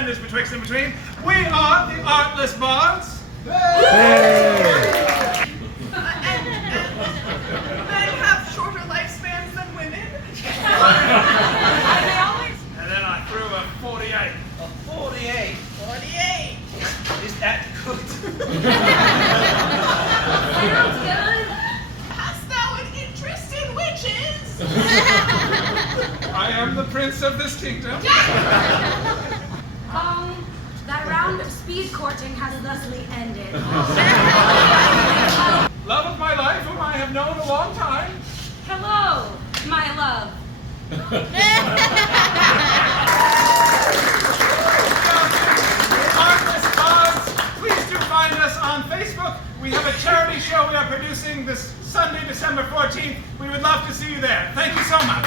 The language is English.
sanders betwixt and between. We are the Artless Bards. Men have shorter lifespans than women. And then I threw a 48. A 48? 48. Is that good? Sounds good. Hast thou an interest in witches? I am the prince of this kingdom. That round of speed courting has thusly ended. Love of my life, whom I have known a long time. Hello, my love. Artless Bards, please do find us on Facebook. We have a charity show we are producing this Sunday, December 14th. We would love to see you there. Thank you so much.